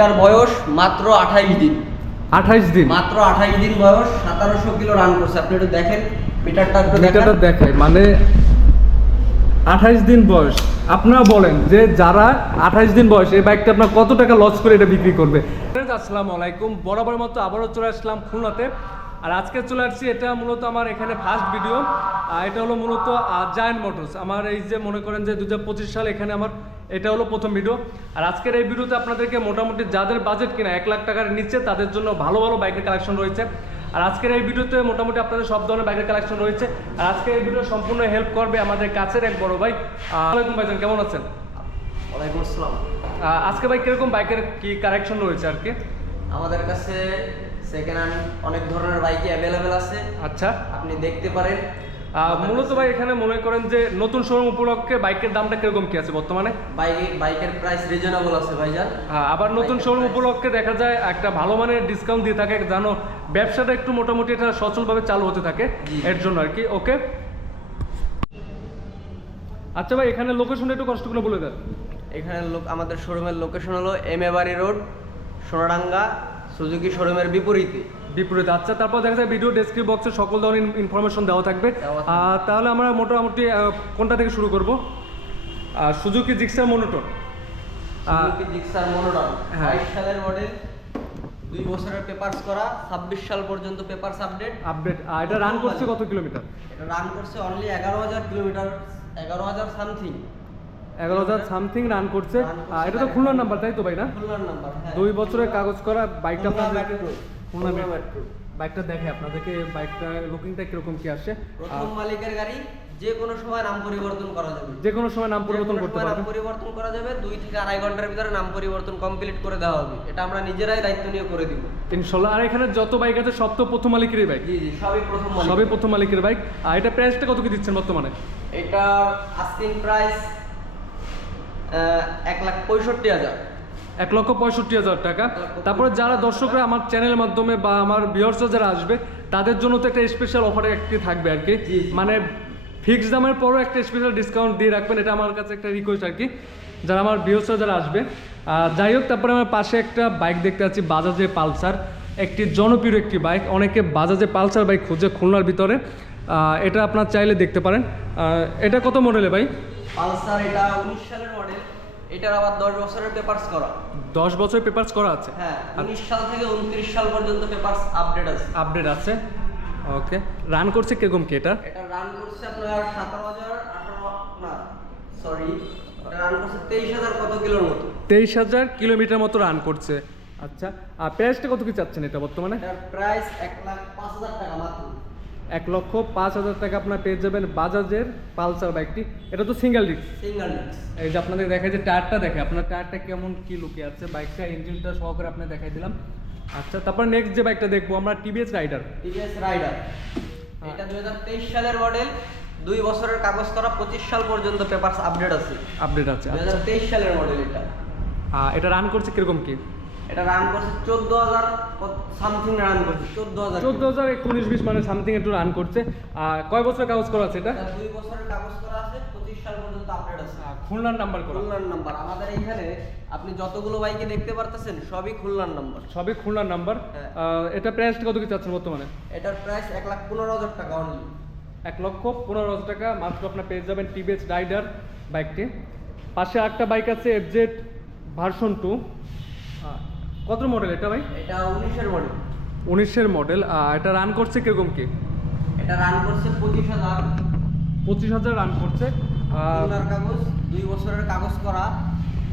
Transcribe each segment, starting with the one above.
বাইকটার বয়স মাত্র আঠাইশ দিন। আঠাইশ দিন? মাত্র আঠাইশ দিন বয়স সতেরোশো কিলো রান করছে। আপনি একটু দেখেন মিটারটা একটু মিটারটা দেখায় মানে আঠাইশ দিন বয়স। আপনারা বলেন যে যারা আঠাইশ দিন বয়স এই বাইকটা আপনার কত টাকা লস করে এটা বিক্রি করবে? আসসালামু আলাইকুম। বরাবর মতো আবারও চলে আসলাম খুলনাতে। আর আজকে চলে আসছি এটা মূলত আমার এখানে ফার্স্ট ভিডিও আর এটা হলো মূলত জায়ান্ট মোটরস আমার এই যে মনে করেন যে দু সাল এখানে আমার এটা হলো প্রথম ভিডিও আর আজকের এই ভিডিওতে আপনাদেরকে মোটামুটি যাদের বাজেট কিনা এক লাখ টাকার নিচে তাদের জন্য ভালো ভালো বাইকের কালেকশন রয়েছে। আর আজকের এই ভিডিওতে মোটামুটি আপনাদের সব ধরনের বাইকের কালেকশন রয়েছে। আর আজকের এই ভিডিও সম্পূর্ণ হেল্প করবে আমাদের কাছের এক বড় ভাই। আসসালামাইকুম ভাইজান কেমন আছেন? ওয়ালাইকুম আসসালাম। আজকে ভাই কীরকম বাইকের কি কালেকশন রয়েছে আর কি? আমাদের কাছে সেকেন্ড হ্যান্ড অনেক ধরনের বাইকই অ্যাভেলেবেল আছে। আচ্ছা। আপনি দেখতে পারেন। মূলত ভাই এখানে মনে করেন যে নতুন শোরুম উপলক্ষে বাইকের দামটা কীরকম কি আছে বর্তমানে? বাইক বাইকের প্রাইস রিজনেবল আছে ভাইজান। হ্যাঁ, আবার নতুন শোরুম উপলক্ষে দেখা যায় একটা ভালো মানের ডিসকাউন্ট দিয়ে থাকে জানো ব্যবসাটা একটু মোটামুটি এটা সচলভাবে চালু হতে থাকে এর জন্য আর কি। ওকে আচ্ছা ভাই এখানে লোকেশনটা একটু কষ্ট করে বলে দেন। এখানে লোক আমাদের শোরুমের লোকেশন হলো এম এ বাড়ি রোড সোনাডাঙ্গা সুজুকি শোরুমের বিপরীতে। বিপরীতে। আচ্ছা তারপর দেখা যায় ভিডিও ডেসক্রিপ বক্সে সকল ধরনের ইনফরমেশন দেওয়া থাকবে। আর তাহলে আমরা মোটামুটি কোনটা থেকে শুরু করব? Suzuki Gixxer monotone. Suzuki Gixxer monotone. হ্যাঁ। 22 সালের মডেল দুই বছরের পেপারস করা 26 সাল পর্যন্ত পেপারস আপডেট আপডেট এটা রান করছে কত কিলোমিটার এটা রান করছে অনলি 11000 কিলোমিটার 11000 সামথিং এগারো হাজার সামথিং রান করছে। এটা তো খুলনার নাম্বার তাই তো ভাই না খুলনার নাম্বার হ্যাঁ। দুই বছরের কাগজ করা বাইকটা বাইকটা দেখে আপনাদেরকে বাইকটা লুকিংটা কীরকম কি আসে প্রথম মালিকের গাড়ি যে কোনো সময় নাম পরিবর্তন করা যাবে। যে কোনো সময় নাম পরিবর্তন করতে সময় নাম পরিবর্তন করা যাবে দুই থেকে আড়াই ঘণ্টার ভিতরে নাম পরিবর্তন কমপ্লিট করে দেওয়া হবে। এটা আমরা নিজেরাই দায়িত্ব নিয়ে করে দিব। ইনশাল্লাহ। আর এখানে যত বাইক আছে সব তো প্রথম মালিকেরই বাইক জি জি সবই প্রথম মালিক সবই প্রথম মালিকের বাইক আর এটা প্রাইসটা কত কি দিচ্ছেন বর্তমানে? এটা আস্কিং প্রাইস এক লাখ পঁয়ষট্টি হাজার। এক লক্ষ পঁয়ষট্টি হাজার টাকা। তারপরে যারা দর্শকরা আমার চ্যানেলের মাধ্যমে বা আমার ভিউয়ার্সরা যারা আসবে তাদের জন্য তো একটা স্পেশাল অফার একটি থাকবে আর কি। মানে ফিক্স দামের পরও একটা স্পেশাল ডিসকাউন্ট দিয়ে রাখবেন এটা আমার কাছে একটা রিকোয়েস্ট আর কি। যারা আমার ভিউয়ার্সরা যারা আসবে আর যাই হোক তারপরে আমার পাশে একটা বাইক দেখতে পাচ্ছি বাজাজে পালসার। একটি জনপ্রিয় একটি বাইক অনেকে বাজাজে পালসার বাইক খুঁজে খুলনার ভিতরে। এটা আপনার চাইলে দেখতে পারেন। এটা কত মডেলে ভাই? পালসার এটা উনিশ সালের মডেল এটার আবার দশ বছরের পেপারস করা। দশ বছর পেপারস করা আছে? হ্যাঁ উনিশ সাল থেকে উনত্রিশ সাল পর্যন্ত পেপারস আপডেট আছে। আপডেট আছে? ওকে রান করছে কীরকম কি এটা? এটা রান করছে আপনার সতেরো হাজার আঠারো না সরি রান করছে তেইশ হাজার কত কিলোর মতো। তেইশ হাজার কিলোমিটার মতো রান করছে। আচ্ছা আর প্রাইসটা কত কি চাচ্ছেন এটা বর্তমানে? প্রাইস এক লাখ পাঁচ হাজার টাকা মাত্র। এক লক্ষ পাঁচ হাজার টাকা আপনার পেয়ে যাবেন বাজাজের পালসার বাইকটি। এটা তো সিঙ্গেল ডিস্ক সিঙ্গেল ডিস্ক এই যে আপনাদের দেখায় যে টায়ারটা দেখে আপনার টায়ারটা কেমন কি লুকে আছে? বাইকটা ইঞ্জিনটা সহকারে আপনার দেখাই দিলাম। আচ্ছা তারপর নেক্সট যে বাইকটা দেখব আমরা টিভিএস রাইডার টিভিএস রাইডার এটা দুই হাজার তেইশ সালের মডেল দুই বছরের কাগজ করা পঁচিশ সাল পর্যন্ত পেপারস আপডেট আছে। আপডেট আছে দুই আচ্ছা হাজার তেইশ সালের মডেল এটা। আহ, এটা রান করছে কীরকম কি? এটা রান করছে চোদ্দ হাজার সামথিং রান করছে চোদ্দ হাজার চোদ্দ হাজার উনিশ বিশ মানে সামথিং একটু রান করছে। আর কয় বছর কাগজ করা আছে এটা? দুই বছরের কাগজ করা আছে পঁচিশ সাল পর্যন্ত আপডেট আছে। খুলনার নাম্বার করা। খুলনার নাম্বার আমাদের এখানে আপনি যতগুলো বাইকে দেখতে পারতেছেন সবই খুলনার নাম্বার সবই খুলনার নাম্বার হ্যাঁ। এটা প্রাইসটা কত কি চাচ্ছেন বর্তমানে? এটার প্রাইস এক লাখ পনেরো হাজার টাকা অনলি এক লক্ষ পনেরো হাজার টাকা। মাত্র আপনার পেয়ে যাবেন টিভিএস রাইডার বাইকটি পাশে একটা বাইক আছে এফজেড ভার্সন টু কত মডেল এটা ভাই? এটা উনিশের মডেল উনিশের মডেল এটা রান করছে কীরকম কি? এটা রান করছে পঁচিশ হাজার। পঁচিশ হাজার রান করছে কাগজ দুই বছরের কাগজ করা।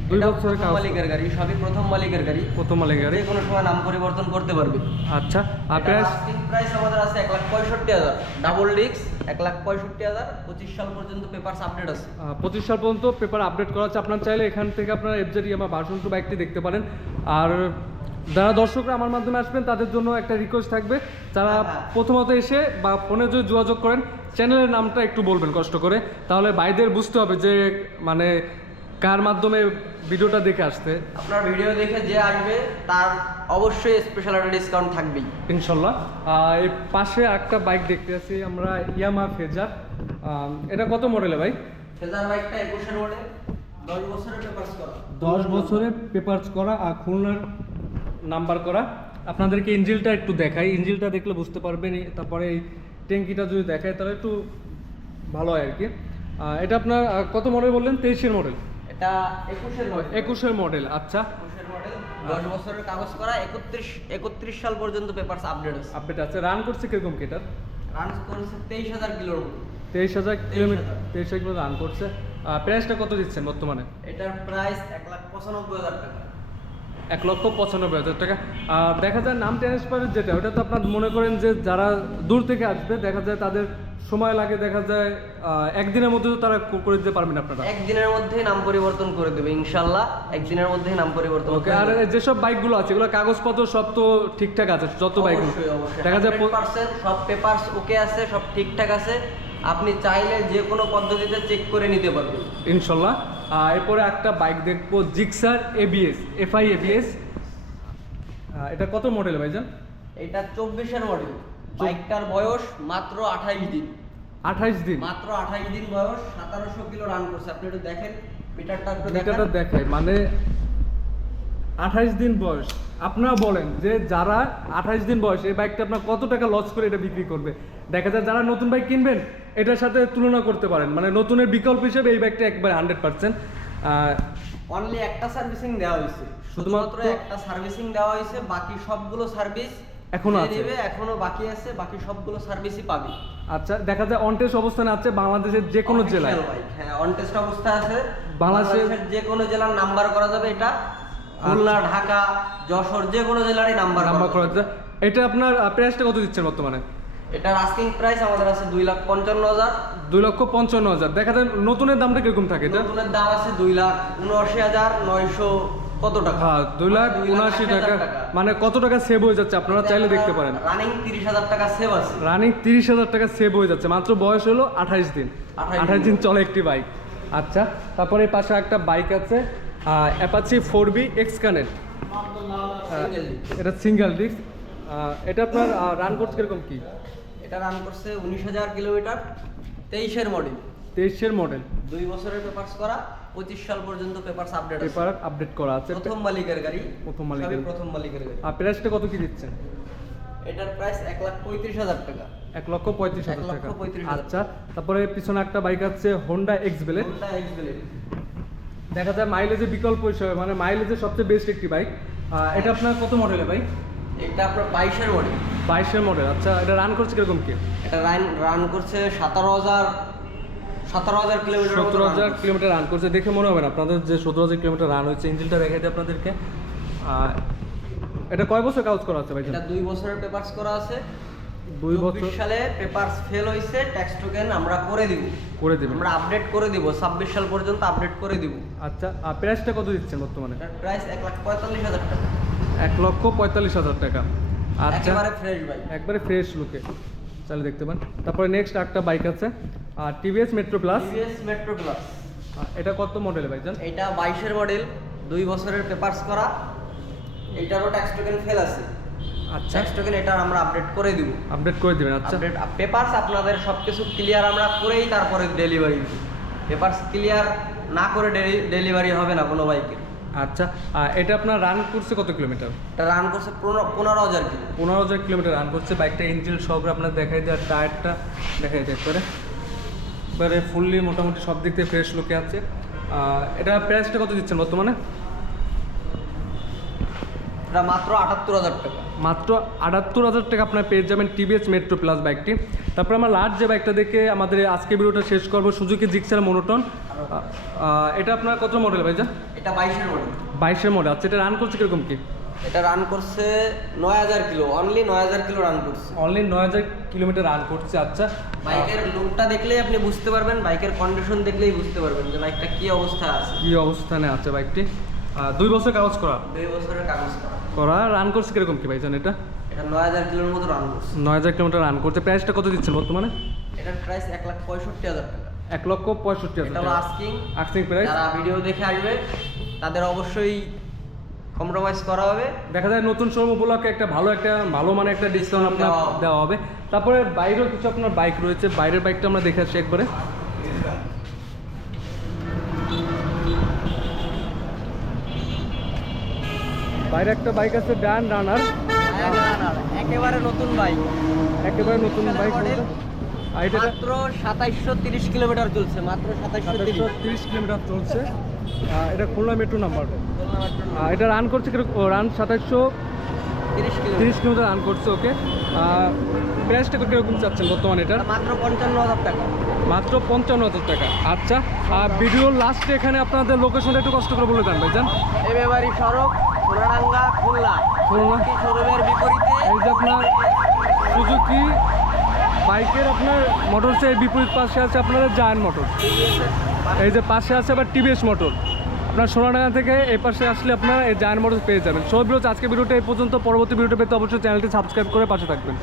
দুই বছরের কাগজ মালিকের গাড়ি সবই প্রথম মালিকের গাড়ি। প্রথম মালিকের গাড়ি। কোনো সময় নাম পরিবর্তন করতে পারবে। আচ্ছা আর প্রাইস প্রাইস আমাদের আছে এক লাখ পঁয়ষট্টি হাজার। ডাবল ডিস্ক এক লাখ পঁয়ষট্টি হাজার। পঁচিশ সাল পর্যন্ত পেপারস আপডেট আছে। পঁচিশ সাল পর্যন্ত পেপার আপডেট করা আছে। আপনার চাইলে এখান থেকে আপনারা এফজেড ইয়ামা ভার্সন টু বাইকটি দেখতে পারেন। আর যারা দর্শকরা আমার মাধ্যমে আসবেন তাদের জন্য একটা রিকোয়েস্ট থাকবে। যারা হ্যাঁ, হ্যাঁ। প্রথমত এসে বা ফোনে যদি যোগাযোগ করেন চ্যানেলের নামটা একটু বলবেন কষ্ট করে। তাহলে ভাইদের বুঝতে হবে যে মানে কার মাধ্যমে ভিডিওটা দেখে আসতে। আপনার ভিডিও দেখে যে আসবে তার অবশ্যই স্পেশাল একটা ডিসকাউন্ট থাকবেই। ইনশাল্লাহ। এই পাশে একটা বাইক দেখতে আছি আমরা ইয়ামা ফেজার। এটা কত মডেলে ভাই? ফেজার বাইকটা একুশের মডেল দশ বছরের পেপারস করা। দশ বছরের পেপারস করা আর খুলনার নাম্বার করা। আপনাদেরকে ইঞ্জিলটা একটু দেখাই। ইঞ্জিলটা দেখলে বুঝতে পারবেন তারপরে এই ট্যাঙ্কিটা যদি দেখায় তাহলে একটু ভালো হয় আর কি। এটা আপনার কত মডেল বললেন? তেইশের মডেল? এটা একুশের মডেল। একুশের মডেল আচ্ছা। মডেল দশ বছরের কাগজ করা একত্রিশ একত্রিশ সাল পর্যন্ত পেপারস আপডেট আছে। আপডেট আছে। রান করছে কীরকম রান করেছে তেইশ হাজার কিলোর তেইশ হাজার কিলোমিটার 23,000 তেইশ হাজার কিলোমিটার রান করছে। প্রাইসটা কত দিচ্ছেন বর্তমানে? এটার প্রাইস এক লাখ পঁচানব্বই হাজার টাকা। এক লক্ষ পঁচানব্বই হাজার টাকা। আর দেখা যায় নাম ট্রান্সফারের যেটা ওটা তো আপনার মনে করেন যে যারা দূর থেকে আসবে দেখা যায় তাদের সময় লাগে দেখা যায় একদিনের মধ্যে তো তারা করে দিতে পারবেন আপনারা। একদিনের মধ্যেই নাম পরিবর্তন করে দেবে ইনশাল্লাহ। একদিনের মধ্যেই নাম পরিবর্তন ওকে আর যেসব বাইকগুলো আছে এগুলো কাগজপত্র সব তো ঠিকঠাক আছে যত বাইকগুলো। দেখা যায় প- 100% সব পেপারস ওকে আছে সব ঠিকঠাক আছে। আপনি চাইলে যে কোনো পদ্ধতিতে চেক করে নিতে পারবেন। ইনশাল্লাহ। এরপরে একটা বাইক দেখব জিক্সার এবিএস এফআই এবিএস এটা কত মডেল ভাইজান? এটা চব্বিশের মডেল বাইকটার বয়স মাত্র আঠাইশ দিন। আঠাইশ দিন? মাত্র আঠাইশ দিন বয়স সাতারোশো কিলো রান করছে। আপনি একটু দেখেন মিটারটা একটু দেখেন। মানে আঠাইশ দিন বয়স। আপনারা বলেন যে যারা আঠাইশ দিন বয়স এই বাইকটা আপনার কত টাকা লস করে এটা বিক্রি করবে? দেখা যায় যারা নতুন বাইক কিনবেন এটার সাথে তুলনা করতে পারেন। মানে নতুনের বিকল্প হিসেবে এই বাইকটা একবার হান্ড্রেড পার্সেন্ট অনলি একটা সার্ভিসিং দেওয়া হয়েছে। শুধুমাত্র একটা সার্ভিসিং দেওয়া হয়েছে বাকি সবগুলো সার্ভিস এখনও আছে। এখনও বাকি আছে বাকি সবগুলো সার্ভিসই পাবি। আচ্ছা দেখা যায় অনটেস্ট অবস্থানে আছে বাংলাদেশের যে কোনো জেলায়। হ্যাঁ অন টেস্ট অবস্থা আছে। বাংলাদেশের যে কোনো জেলার নাম্বার করা যাবে এটা। খুলনা ঢাকা যশোর যে কোনো জেলারই নাম্বার নাম্বার যাবে। এটা আপনার প্রাইসটা কত দিচ্ছেন বর্তমানে? এটার আস্কিং প্রাইস আমাদের আছে দুই লাখ পঞ্চান্ন হাজার। দুই লক্ষ পঞ্চান্ন হাজার। দেখা যায় নতুনের দামটা কীরকম থাকে এটা? নতুনের দাম আছে দুই লাখ উনআশি হাজার নয়শো কত টাকা? হ্যাঁ দুই লাখ উনআশি টাকা। মানে কত টাকা সেভ হয়ে যাচ্ছে? আপনারা চাইলে দেখতে পারেন। রানিং তিরিশ হাজার টাকা সেভ আছে। রানিং তিরিশ হাজার টাকা সেভ হয়ে যাচ্ছে। মাত্র বয়স হলো আঠাইশ দিন। 28 আঠাইশ দিন। চলে একটি বাইক আচ্ছা তারপরে পাশে একটা বাইক আছে। Apache four B X connect এটা সিঙ্গেল ডিস্ক এটা আপনার রান করছে কীরকম কি? এটা রান করছে উনিশ হাজার কিলোমিটার তেইশের মডেল তেইশের মডেল দুই বছরের পেপারস করা পঁচিশ সাল পর্যন্ত পেপারস আপডেট পেপার আপডেট করা আছে। প্রথম মালিকের গাড়ি। প্রথম মালিকের। প্রথম মালিকের গাড়ি। আর প্রাইসটা কত কি দিচ্ছেন? এটার প্রাইস এক লাখ পঁয়ত্রিশ হাজার টাকা। এক লক্ষ পঁয়ত্রিশ হাজার টাকা। আচ্ছা তারপরে পিছনে একটা বাইক আছে Honda X belt Honda X-Blade। দেখা যায় মাইলেজের বিকল্প হিসেবে মানে মাইলেজের সবচেয়ে বেস্ট একটি বাইক এটা আপনার কত মডেলের বাইক এটা আপনার বাইশের মডেল বাইশের মডেল আচ্ছা এটা রান করছে কীরকম কি? এটা রান রান করছে সতেরো হাজার সতেরো হাজার কিলোমিটার run হাজার কিলোমিটার রান করছে। দেখে মনে হবে না আপনাদের যে সত্তর হাজার কিলোমিটার রান হয়েছে ইঞ্জিনটা দেখাই দিই আপনাদেরকে। এটা কয় বছর কাজ করা আছে ভাই? এটা দুই বছরের পেপারস করা আছে। দুই বছর সালে পেপারস ফেল হয়েছে ট্যাক্স টোকেন আমরা করে দিব। করে দেবেন। আমরা আপডেট করে দিব ছাব্বিশ সাল পর্যন্ত আপডেট করে দিব। আচ্ছা প্রাইসটা কত দিচ্ছেন বর্তমানে? প্রাইস এক লাখ পঁয়তাল্লিশ হাজার টাকা। এক লক্ষ পঁয়তাল্লিশ হাজার টাকা। আচ্ছা। একেবারে ফ্রেশ বাইক একবারে ফ্রেশ লুকে চালিয়ে দেখতে পান। তারপরে নেক্সট একটা বাইক আছে। আর TVS Metro Plus TVS Metro Plus এটা কত মডেলে ভাইজান? এটা বাইশের মডেল দুই বছরের পেপারস করা। এটারও ট্যাক্স টোকেন ফেল আছে। আচ্ছা। ট্যাক্স টোকেন এটা আমরা আপডেট করে দিব। আপডেট করে দিবেন আচ্ছা। আপডেট পেপারস আপনাদের সব কিছু ক্লিয়ার আমরা করেই তারপরে ডেলিভারি দিব। পেপারস ক্লিয়ার না করে ডেলিভারি হবে না কোনো বাইকের আচ্ছা আর এটা আপনার রান করছে কত কিলোমিটার এটা রান করছে পনেরো- পনেরো হাজার পনেরো হাজার কিলোমিটার রান করছে। বাইকটা ইঞ্জিন সব আপনার দেখাই দেওয়ার টায়ারটা দেখাই দেয় করে এবারে ফুললি মোটামুটি সব দিক থেকে ফ্রেশ লুকে আছে। এটা প্রাইসটা কত দিচ্ছেন বর্তমানে? এটা মাত্র আটাত্তর হাজার টাকা। মাত্র আটাত্তর হাজার টাকা আপনার পেয়ে যাবেন টিভিএস মেট্রো প্লাস বাইকটি তারপর আমরা লাস্ট যে বাইকটা দেখে আমাদের আজকে ভিডিওটা শেষ করব সুজুকি জিক্সার মোনোটন এটা আপনার কত মডেল ভাইজা এটা বাইশের মডেল বাইশের মডেল আচ্ছা এটা রান করছে কীরকম কি? এটা রান করছে নয় হাজার কিলো অনলি নয় হাজার কিলো রান করছে। অনলি নয় হাজার কিলোমিটার রান করছে আচ্ছা। বাইকের লুকটা দেখলেই আপনি বুঝতে পারবেন বাইকের কন্ডিশন দেখলেই বুঝতে পারবেন যে বাইকটা কি অবস্থায় আছে। কি অবস্থানে আছে বাইকটি আহ, দুই বছর কাগজ করা? দুই বছরের কাগজ করা। করা? রান করছে কীরকম কি ভাইজান এটা? এটা নয় হাজার কিলোর মতো রান করছে। নয় হাজার কিলোমিটার রান করতে প্রাইসটা কত দিচ্ছেন বর্তমানে? এটার প্রাইস এক লাখ পঁয়ষট্টি হাজার টাকা। এক লক্ষ পঁয়ষট্টি হাজার আস্কিং আক্সিং প্রাইস যারা ভিডিও দেখে আসবে তাদের অবশ্যই কম্প্রোমাইজ করা হবে। দেখা যায় নতুন শোরুম উপলক্ষে একটা ভালো একটা ভালো মানে একটা ডিসকাউন্ট আপনার দেওয়া হবে। তারপরে বাইরেও কিছু আপনার বাইক রয়েছে। বাইরের বাইকটা আমরা দেখে আসছি একবারে। বাইরে একটা বাইক আছে ডান রানার একেবারে নতুন বাইক একেবারে নতুন বাইক মাত্র সাতাইশশো তিরিশ কিলোমিটার চলছে মাত্র সাতাইশশো তিরিশ। কিলোমিটার চলছে। এটা খুলনা মেট্রো নাম্বার এটা রান করছে রান সাতাশশো তিরিশ কিলোমিটার। রান করছে ওকে প্রাইসটা কীরকম চাচ্ছেন বর্তমানে এটা মাত্র পঞ্চান্ন হাজার টাকা। মাত্র পঞ্চান্ন হাজার টাকা। আচ্ছা আর ভিডিওর লাস্টে এখানে আপনাদের লোকেশনটা একটু কষ্ট করে বলে দেন ভাইজান। এবারি সড়ক সোনাডাঙ্গা খুলনা। খুলনা। শোরুমের বিপরীতে। এই যে আপনার সুজুকি বাইকের আপনার মোটরসের বিপরীত পাশে আছে আপনার জায়ান্ট মোটর এই যে পাশে আছে আবার টিভিএস মোটর আপনার সোনাডাঙ্গা থেকে এই পাশে আসলে আপনারা এই জায়ান মোটর পেয়ে যাবেন। সব আজকে ভিডিওটা এই পর্যন্ত। পরবর্তী ভিডিওটা পেতে অবশ্যই চ্যানেলটি সাবস্ক্রাইব করে পাশে থাকবেন।